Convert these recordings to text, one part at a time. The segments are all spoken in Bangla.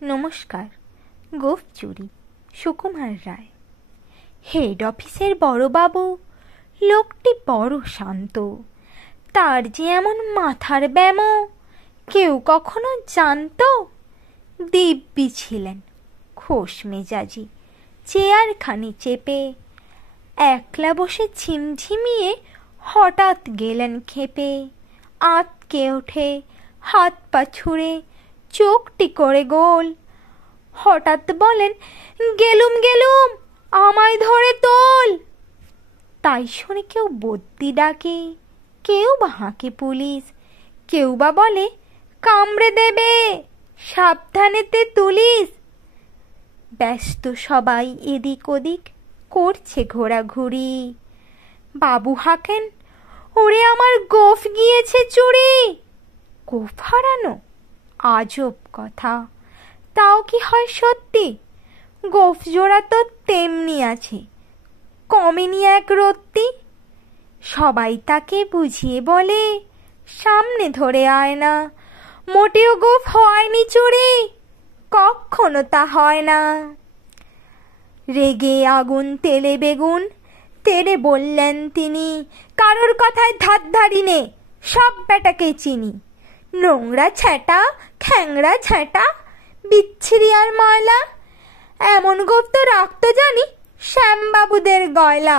নমস্কার। গোঁফ চুরি, সুকুমার রায়। হেড অফিসের বড়বাবু লোকটি বড় শান্ত। তার যে এমন মাথার ব্যামো কেউ কখনো জানত? দিব্যি ছিলেন, খোশ মেজাজি, চেয়ারখানি চেপে একলা বসে ঝিমঝিমিয়ে হঠাৎ গেলেন খেপে। আঁতকে ওঠে, হাত পা ছুঁড়ে, চোখটি করে গোল। হঠাৎ বলেন, গেলুম গেলুম, আমায় ধরে তোল। তাই শুনে কেউ বদ্যি ডাকে, কেউ বা হাঁকে পুলিশ, কেউ বা বলে কামড়ে দেবে, সাবধানেতে তুলিস। ব্যস্ত সবাই এদিক ওদিক করছে ঘোরাঘুরি। বাবু হাঁকেন, ওরে আমার গোঁফ গিয়েছে চুরি। গোঁফ হারানো আজব কথা, তাও কি হয় সত্যি? গোঁফ জোড়া তো তেমনি আছে, কমেনি এক রত্তি। সবাই তাকে বুঝিয়ে বলে, সামনে ধরে আয় না, মোটেও গোঁফ হয়নি চুরি, কখনো তা হয় না। রেগে আগুন তেলে বেগুন, তেড়ে বললেন তিনি, কারোর কথায় ধার ধারি নে, সব বেটাকে চিনি। নোংরা ছ্যাঁটা, খ্যাংরা ঝ্যাঁটা, বিচ্ছিরি আর ময়লা, এমন গোঁফ তো রাখতো জানি শ্যামবাবুদের গয়লা।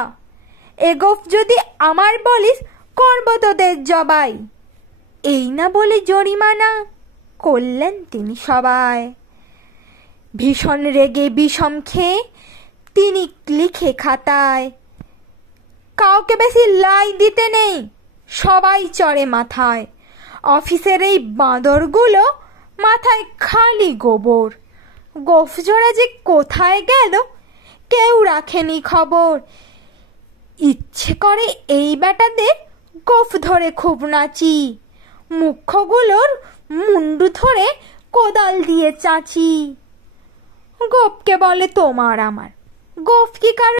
এ গোঁফ যদি আমার বলিস, করব তোদের জবাই। এই না বলে জরিমানা করলেন তিনি সবাই। ভীষণ রেগে বিষম খেয়ে তিনি লিখে খাতায়, কাউকে বেশি লাই দিতে নেই, সবাই চড়ে মাথায়। অফিসের এই বাঁদরগুলো মাথায় খালি গোবর। গোঁফ জোড়া যে কোথায় গেল কেউ রাখেনি খবর। ইচ্ছে করে এই বেটাদের গোঁফ ধরে খুব নাচি, মুখ্যগুলোর মুন্ডু ধরে কোদাল দিয়ে চাঁচি। গোঁফকে বলে তোমার আমার, গোঁফ কি কারো